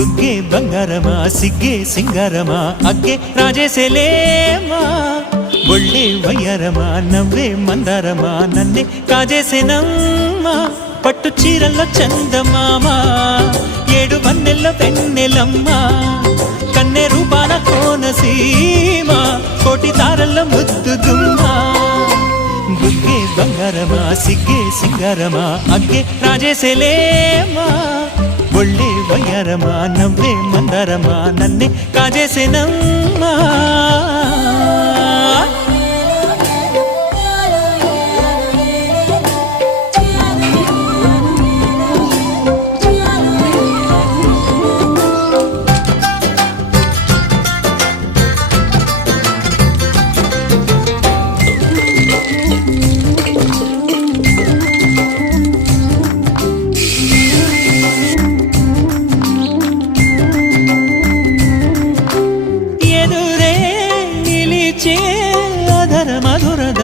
బుగ్గే బంగారమా సిగ్గే సింగారమా అగ్గే రాజేసేలేమా ఒళ్ళే వయ్యారమా నవ్వే మందారమా నన్నే కాజేసేనమ్మా పట్టు చీరల్లో చందమామా ఏడు వన్నెల్లో పెన్నెలమ్మా కన్నె రూపాన కోనసీమ కోటి తారల్లో ముద్దుగుమ్మా బుగ్గే బంగారమా సిగ్గే సింగారమా అగ్గే రాజేసేలేమా ఒళ్ళే వయ్యారమా నవ్వే మందారమా నన్నే కాజేసేనమ్మా